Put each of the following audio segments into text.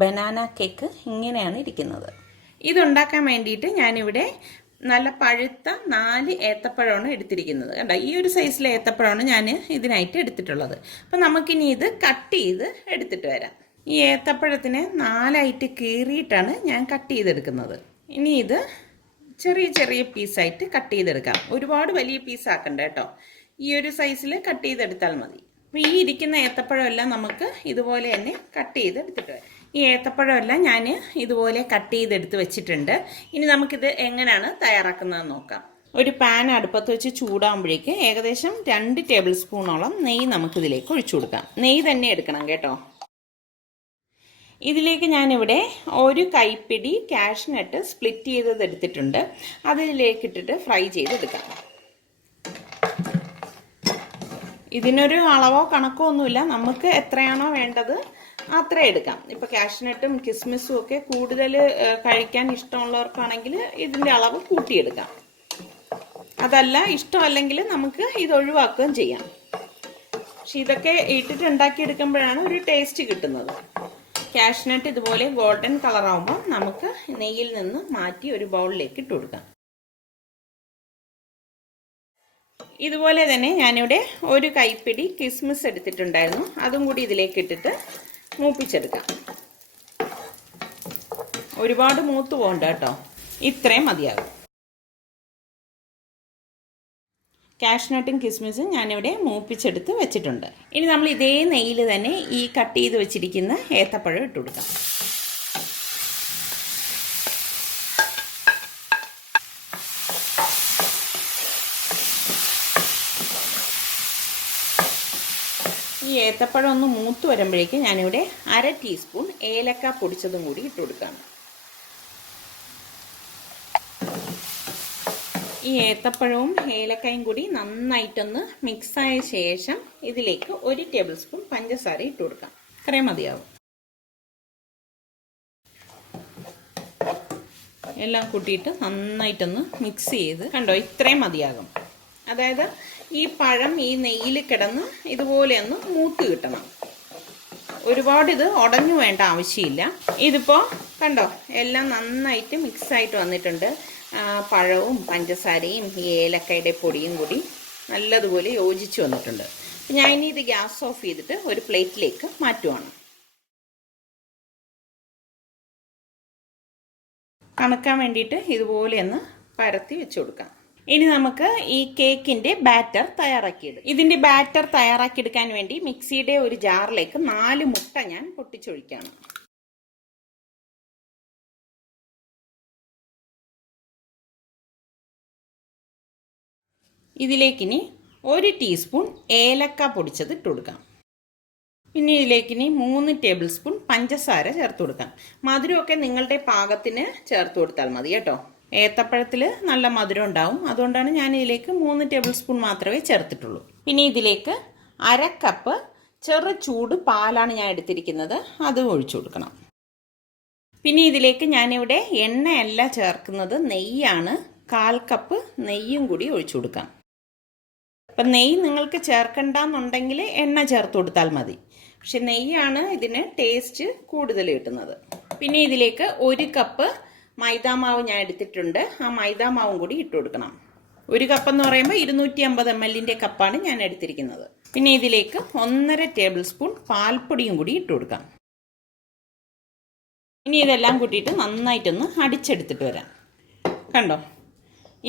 Banana cake ഇങ്ങനെയാണ് ഇരിക്കുന്നത്. ഇതുണ്ടാക്കാൻ വേണ്ടിയിട്ട് ഞാനിവിടെ നല്ല പഴുത്ത 4 ഏത്തപ്പഴമാണ് എടുത്തിരിക്കുന്നത്. കണ്ടോ, ഈ ഒരു സൈസിലെ ഏത്തപ്പഴമാണ് ഞാൻ ഇതിനായിട്ട് എടുത്തിട്ടുള്ളത്. അപ്പം നമുക്കിനി ഇത് കട്ട് ചെയ്ത് എടുത്തിട്ട് വരാം. ഈ ഏത്തപ്പഴത്തിനെ 4ആയിട്ട് കീറിയിട്ടാണ് ഞാൻ കട്ട് ചെയ്തെടുക്കുന്നത്. ഇനി ഇത് ചെറിയ ചെറിയ പീസായിട്ട് കട്ട് ചെയ്തെടുക്കാം. ഒരുപാട് വലിയ പീസാക്കണ്ട കേട്ടോ, ഈ ഒരു സൈസിൽ കട്ട് ചെയ്തെടുത്താൽ മതി. അപ്പോൾ ഈ ഇരിക്കുന്ന ഏത്തപ്പഴമെല്ലാം നമുക്ക് ഇതുപോലെ തന്നെ കട്ട് ചെയ്തെടുത്തിട്ട് വരാം. ഈ ഏത്തപ്പഴമെല്ലാം ഞാൻ ഇതുപോലെ കട്ട് ചെയ്തെടുത്ത് വെച്ചിട്ടുണ്ട്. ഇനി നമുക്കിത് എങ്ങനെയാണ് തയ്യാറാക്കുന്നതെന്ന് നോക്കാം. ഒരു പാൻ അടുപ്പത്ത് വെച്ച് ചൂടാകുമ്പോഴേക്ക് ഏകദേശം 2 ടേബിൾ സ്പൂണോളം നെയ്യ് നമുക്കിതിലേക്ക് ഒഴിച്ചു കൊടുക്കാം. നെയ്യ് തന്നെ എടുക്കണം കേട്ടോ. ഇതിലേക്ക് ഞാനിവിടെ 1 കൈപ്പിടി കാഷ്നട്ട് സ്പ്ലിറ്റ് ചെയ്തത് എടുത്തിട്ടുണ്ട്. അതിലേക്കിട്ടിട്ട് ഫ്രൈ ചെയ്തെടുക്കാം. ഇതിനൊരു അളവോ കണക്കോ ഒന്നുമില്ല, നമുക്ക് എത്രയാണോ വേണ്ടത് അത്ര എടുക്കാം. ഇപ്പോൾ കാഷ്നട്ടും കിസ്മിസും ഒക്കെ കൂടുതൽ കഴിക്കാൻ ഇഷ്ടമുള്ളവർക്കാണെങ്കിൽ ഇതിൻ്റെ അളവ് കൂട്ടിയെടുക്കാം. അതല്ല ഇഷ്ടമല്ലെങ്കിൽ നമുക്ക് ഇത് ഒഴിവാക്കുകയും ചെയ്യാം. പക്ഷെ ഇതൊക്കെ ഇട്ടിട്ട് ഉണ്ടാക്കിയെടുക്കുമ്പോഴാണ് ഒരു ടേസ്റ്റ് കിട്ടുന്നത്. കാഷ്നട്ട് ഇതുപോലെ ഗോൾഡൻ കളറാകുമ്പോൾ നമുക്ക് നെയ്യിൽ നിന്ന് മാറ്റി ഒരു ബൗളിലേക്ക് ഇട്ട് കൊടുക്കാം. ഇതുപോലെ തന്നെ ഞാനിവിടെ 1 കൈപ്പിടി കിസ്മിസ് എടുത്തിട്ടുണ്ടായിരുന്നു. അതും കൂടി ഇതിലേക്ക് ഇട്ടിട്ട് മൂപ്പിച്ചെടുക്കാം. ഒരുപാട് മൂത്ത് പോകണ്ട കേട്ടോ, ഇത്രയും മതിയാകും. കാഷ്നട്ടും കിസ്മിസും ഞാനിവിടെ മൂപ്പിച്ചെടുത്ത് വെച്ചിട്ടുണ്ട്. ഇനി നമ്മൾ ഇതേ നെയ്യിൽ തന്നെ ഈ കട്ട് ചെയ്ത് വെച്ചിരിക്കുന്ന ഏത്തപ്പഴം ഇട്ട് കൊടുക്കാം. ഈ ഏത്തപ്പഴം ഒന്ന് മൂത്ത് വരുമ്പോഴേക്കും ഞാനിവിടെ 1/2 ടീസ്പൂൺ ഏലക്ക പൊടിച്ചതും കൂടി ഇട്ട് കൊടുക്കുകയാണ്. ഈ ഏത്തപ്പഴവും ഏലക്കയും കൂടി നന്നായിട്ടൊന്ന് മിക്സായ ശേഷം ഇതിലേക്ക് 1 ടേബിൾ സ്പൂൺ പഞ്ചസാര ഇട്ട് കൊടുക്കാം. ഇത്രയും മതിയാവും. എല്ലാം കൂട്ടിയിട്ട് നന്നായിട്ടൊന്ന് മിക്സ് ചെയ്ത് കണ്ടോ, ഇത്രയും മതിയാകും. അതായത് ഈ പഴം ഈ നെയ്യിൽ കിടന്ന് ഇതുപോലെ ഒന്ന് മൂത്ത് കിട്ടണം. ഒരുപാട് ഇത് ഉടഞ്ഞു വേണ്ട ആവശ്യമില്ല. ഇതിപ്പോൾ കണ്ടോ എല്ലാം നന്നായിട്ട് മിക്സായിട്ട് വന്നിട്ടുണ്ട്. പഴവും പഞ്ചസാരയും ഈ ഏലക്കയുടെ പൊടിയും കൂടി നല്ലതുപോലെ യോജിച്ച് വന്നിട്ടുണ്ട്. ഞാൻ ഇനി ഇത് ഗ്യാസ് ഓഫ് ചെയ്തിട്ട് ഒരു പ്ലേറ്റിലേക്ക് മാറ്റുവാണ്. തണുക്കാൻ വേണ്ടിയിട്ട് ഇതുപോലെ ഒന്ന് പരത്തി വെച്ച് കൊടുക്കാം. ഇനി നമുക്ക് ഈ കേക്കിൻ്റെ ബാറ്റർ തയ്യാറാക്കിയെടുക്കാം. ഇതിൻ്റെ ബാറ്റർ തയ്യാറാക്കിയെടുക്കാൻ വേണ്ടി മിക്സിയുടെ ഒരു ജാറിലേക്ക് 4 മുട്ട ഞാൻ പൊട്ടിച്ചൊഴിക്കുകയാണ്. ഇതിലേക്കിനി 1 ടീസ്പൂൺ ഏലക്ക പൊടിച്ചത് ഇട്ട് കൊടുക്കാം. പിന്നെ ഇതിലേക്കിനി 3 ടേബിൾ സ്പൂൺ പഞ്ചസാര ചേർത്ത് കൊടുക്കാം. മധുരമൊക്കെ നിങ്ങളുടെ പാകത്തിന് ചേർത്ത് കൊടുത്താൽ മതി കേട്ടോ. ഏത്തപ്പഴത്തിൽ നല്ല മധുരം ഉണ്ടാവും, അതുകൊണ്ടാണ് ഞാൻ ഇതിലേക്ക് 3 ടേബിൾ സ്പൂൺ മാത്രമേ ചേർത്തിട്ടുള്ളൂ. പിന്നെ ഇതിലേക്ക് 1/2 കപ്പ് ചെറു ചൂട് പാലാണ് ഞാൻ എടുത്തിരിക്കുന്നത്, അത് ഒഴിച്ചു കൊടുക്കണം. പിന്നെ ഇതിലേക്ക് ഞാനിവിടെ എണ്ണയല്ല ചേർക്കുന്നത്, നെയ്യാണ്. 1/4 കപ്പ് നെയ്യും കൂടി ഒഴിച്ചു കൊടുക്കാം. അപ്പം നെയ്യ് നിങ്ങൾക്ക് ചേർക്കണ്ടെന്നുണ്ടെങ്കിൽ എണ്ണ ചേർത്ത് കൊടുത്താൽ മതി. പക്ഷെ നെയ്യാണ് ഇതിന് ടേസ്റ്റ് കൂടുതൽ കിട്ടുന്നത്. പിന്നെ ഇതിലേക്ക് 1 കപ്പ് മൈദാമാവ് ഞാൻ എടുത്തിട്ടുണ്ട്. ആ മൈദാമാവും കൂടി ഇട്ട് കൊടുക്കണം. 1 കപ്പ് എന്ന് പറയുമ്പോൾ 250 ml കപ്പാണ് ഞാൻ എടുത്തിരിക്കുന്നത്. പിന്നെ ഇതിലേക്ക് 1.5 ടേബിൾ സ്പൂൺ പാൽപ്പൊടിയും കൂടി ഇട്ട് കൊടുക്കാം. ഇനി ഇതെല്ലാം കൂട്ടിയിട്ട് നന്നായിട്ടൊന്ന് അടിച്ചെടുത്തിട്ട് വരാം. കണ്ടോ,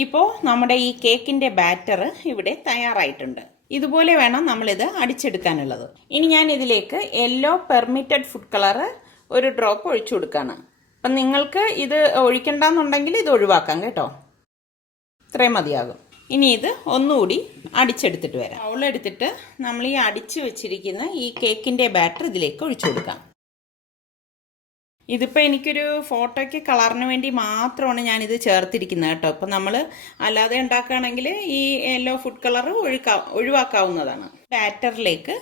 ഇപ്പോൾ നമ്മുടെ ഈ കേക്കിൻ്റെ ബാറ്റർ ഇവിടെ തയ്യാറായിട്ടുണ്ട്. ഇതുപോലെ വേണം നമ്മളിത് അടിച്ചെടുക്കാനുള്ളത്. ഇനി ഞാൻ ഇതിലേക്ക് yellow permitted food colour 1 drop ഒഴിച്ചു കൊടുക്കുകയാണ്. അപ്പം നിങ്ങൾക്ക് ഇത് ഒഴിക്കണ്ടെന്നുണ്ടെങ്കിൽ ഇത് ഒഴിവാക്കാം കേട്ടോ. ഇത്രയും മതിയാകും. ഇനി ഇത് ഒന്നുകൂടി അടിച്ചെടുത്തിട്ട് വരാം. ബൗളെടുത്തിട്ട് നമ്മൾ ഈ അടിച്ചു വെച്ചിരിക്കുന്ന ഈ കേക്കിൻ്റെ ബാറ്റർ ഇതിലേക്ക് ഒഴിച്ചു കൊടുക്കാം. ഇതിപ്പോൾ എനിക്കൊരു ഫോട്ടോയ്ക്ക് കളറിന് വേണ്ടി മാത്രമാണ് ഞാനിത് ചേർത്തിരിക്കുന്നത് കേട്ടോ. ഇപ്പം നമ്മൾ അല്ലാതെ ഉണ്ടാക്കുകയാണെങ്കിൽ ഈ യെല്ലോ ഫുഡ് കളർ ഒഴിവാക്കാവുന്നതാണ്. ബാറ്ററിലേക്ക്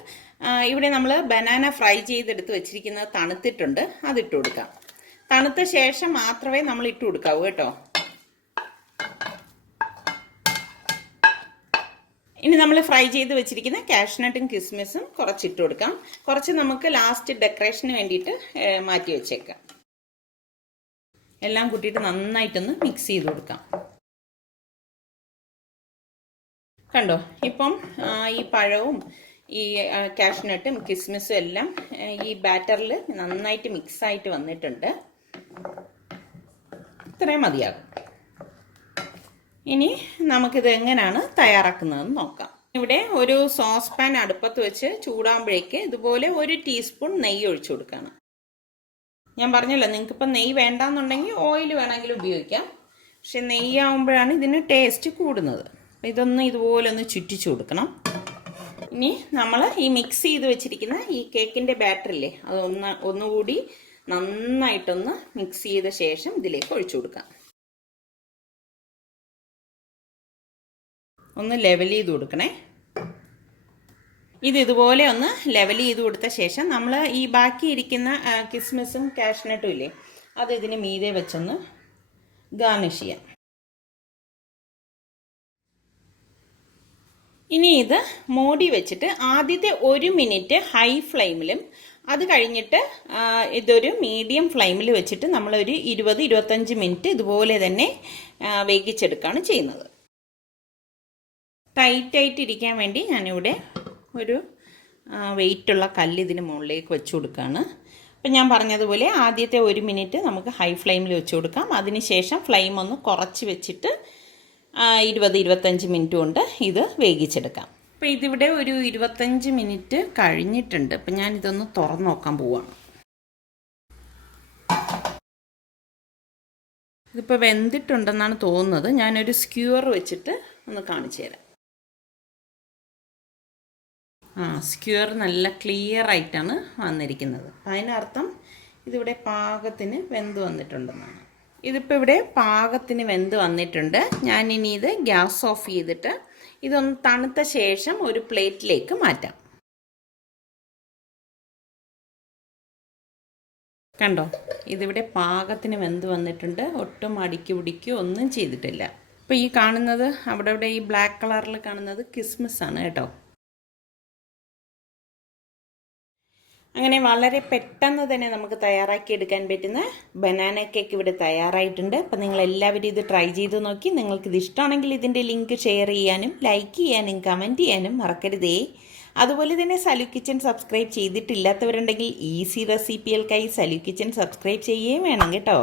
ഇവിടെ നമ്മൾ ബനാന ഫ്രൈ ചെയ്തെടുത്ത് വെച്ചിരിക്കുന്നത് തണുത്തിട്ടുണ്ട്, അതിട്ട് കൊടുക്കാം. തണുത്ത ശേഷം മാത്രമേ നമ്മൾ ഇട്ട് കൊടുക്കാവൂ കേട്ടോ. ഇനി നമ്മൾ ഫ്രൈ ചെയ്ത് വെച്ചിരിക്കുന്ന കാഷ്നട്ടും കിസ്മിസും കുറച്ചിട്ട് കൊടുക്കാം. കുറച്ച് നമുക്ക് ലാസ്റ്റ് ഡെക്കറേഷന് വേണ്ടിയിട്ട് മാറ്റി വെച്ചേക്കാം. എല്ലാം കൂട്ടിയിട്ട് നന്നായിട്ടൊന്ന് മിക്സ് ചെയ്ത് കൊടുക്കാം. കണ്ടോ, ഇപ്പം ഈ പഴവും ഈ കാഷ്നട്ടും കിസ്മിസും എല്ലാം ഈ ബാറ്ററിൽ നന്നായിട്ട് മിക്സായിട്ട് വന്നിട്ടുണ്ട്. ഇത്രയും മതിയാകും. ഇനി നമുക്കിത് എങ്ങനെയാണ് തയ്യാറാക്കുന്നതെന്ന് നോക്കാം. ഇവിടെ ഒരു സോസ് പാൻ അടുപ്പത്ത് വെച്ച് ചൂടാകുമ്പോഴേക്ക് ഇതുപോലെ 1 ടീസ്പൂൺ നെയ്യ് ഒഴിച്ചു കൊടുക്കുകയാണ്. ഞാൻ പറഞ്ഞല്ലോ, നിങ്ങൾക്കിപ്പോൾ നെയ്യ് വേണ്ടാന്നുണ്ടെങ്കിൽ ഓയിൽ വേണമെങ്കിൽ ഉപയോഗിക്കാം. പക്ഷെ നെയ്യാവുമ്പോഴാണ് ഇതിന് ടേസ്റ്റ് കൂടുന്നത്. ഇതൊന്ന് ഇതുപോലെ ഒന്ന് ചുറ്റിച്ചു കൊടുക്കണം. ഇനി നമ്മൾ ഈ മിക്സ് ചെയ്ത് വെച്ചിരിക്കുന്ന ഈ കേക്കിൻ്റെ ബാറ്ററില്ലേ, അത് ഒന്നുകൂടി നന്നായിട്ടൊന്ന് മിക്സ് ചെയ്ത ശേഷം ഇതിലേക്ക് ഒഴിച്ചു കൊടുക്കാം. ഒന്ന് ലെവൽ ചെയ്ത് കൊടുക്കണേ. ഇതുപോലെ ഒന്ന് ലെവൽ ചെയ്ത് കൊടുത്ത ശേഷം നമ്മൾ ഈ ബാക്കി ഇരിക്കുന്ന കിസ്മിസും കാഷ്നട്ടും ഇല്ലേ, അത് ഇതിന് മീതെ വെച്ചൊന്ന് ഗാർണിഷ് ചെയ്യാം. ഇനി ഇത് മൂടി വെച്ചിട്ട് ആദ്യത്തെ 1 മിനിറ്റ് ഹൈ ഫ്ലെയിമിലും അത് കഴിഞ്ഞിട്ട് ഇതൊരു മീഡിയം ഫ്ലെയിമിൽ വെച്ചിട്ട് നമ്മളൊരു 20-25 മിനിറ്റ് ഇതുപോലെ തന്നെ വേവിച്ചെടുക്കുകയാണ് ചെയ്യുന്നത്. ടൈറ്റായിട്ട് ഇരിക്കാൻ വേണ്ടി ഞാനിവിടെ ഒരു വെയിറ്റുള്ള കല്ല് ഇതിന് മുകളിലേക്ക് വെച്ച് കൊടുക്കുകയാണ്. അപ്പം ഞാൻ പറഞ്ഞതുപോലെ ആദ്യത്തെ 1 മിനിറ്റ് നമുക്ക് ഹൈ ഫ്ലെയിമിൽ വെച്ച് കൊടുക്കാം. അതിനുശേഷം ഫ്ലെയിം ഒന്ന് കുറച്ച് വെച്ചിട്ട് 20-25 മിനിറ്റ് കൊണ്ട് ഇത് വേവിച്ചെടുക്കാം. അപ്പോൾ ഇതിവിടെ ഒരു 25 മിനിറ്റ് കഴിഞ്ഞിട്ടുണ്ട്. അപ്പം ഞാനിതൊന്ന് തുറന്ന് നോക്കാൻ പോവാണ്. ഇതിപ്പോൾ വെന്തിട്ടുണ്ടെന്നാണ് തോന്നുന്നത്. ഞാനൊരു സ്ക്യൂർ വെച്ചിട്ട് ഒന്ന് കാണിച്ചു തരാം. സ്ക്യൂർ നല്ല ക്ലിയർ ആയിട്ടാണ് വന്നിരിക്കുന്നത്. അതിനർത്ഥം ഇതിവിടെ പാകത്തിന് വെന്ത് വന്നിട്ടുണ്ടെന്നാണ്. ഇതിപ്പോൾ ഇവിടെ പാകത്തിന് വെന്ത് വന്നിട്ടുണ്ട്. ഞാനിനി ഇത് ഗ്യാസ് ഓഫ് ചെയ്തിട്ട് ഇതൊന്ന് തണുത്ത ശേഷം ഒരു പ്ലേറ്റിലേക്ക് മാറ്റാം. കണ്ടോ, ഇതിവിടെ പാകത്തിന് വെന്ത് വന്നിട്ടുണ്ട്. ഒട്ടും അടിക്ക് പിടിക്കുകയോ ഒന്നും ചെയ്തിട്ടില്ല. ഇപ്പോൾ ഈ കാണുന്നത് അവിടെ ഈ ബ്ലാക്ക് കളറിൽ കാണുന്നത് കിസ്മിസ് ആണ് കേട്ടോ. അങ്ങനെ വളരെ പെട്ടെന്ന് തന്നെ നമുക്ക് തയ്യാറാക്കി എടുക്കാൻ പറ്റുന്ന ബനാന കേക്ക് ഇവിടെ തയ്യാറായിട്ടുണ്ട്. അപ്പം നിങ്ങൾ എല്ലാവരും ഇത് ട്രൈ ചെയ്ത് നോക്കി. നിങ്ങൾക്കിത് ഇഷ്ടമാണെങ്കിൽ ഇതിൻ്റെ ലിങ്ക് ഷെയർ ചെയ്യാനും ലൈക്ക് ചെയ്യാനും കമൻറ്റ് ചെയ്യാനും മറക്കരുതേ. അതുപോലെ തന്നെ സലു കിച്ചൻ സബ്സ്ക്രൈബ് ചെയ്തിട്ടില്ലാത്തവരുണ്ടെങ്കിൽ ഈസി റെസിപ്പികൾക്കായി സലു കിച്ചൻ സബ്സ്ക്രൈബ് ചെയ്യുകയും വേണം കേട്ടോ.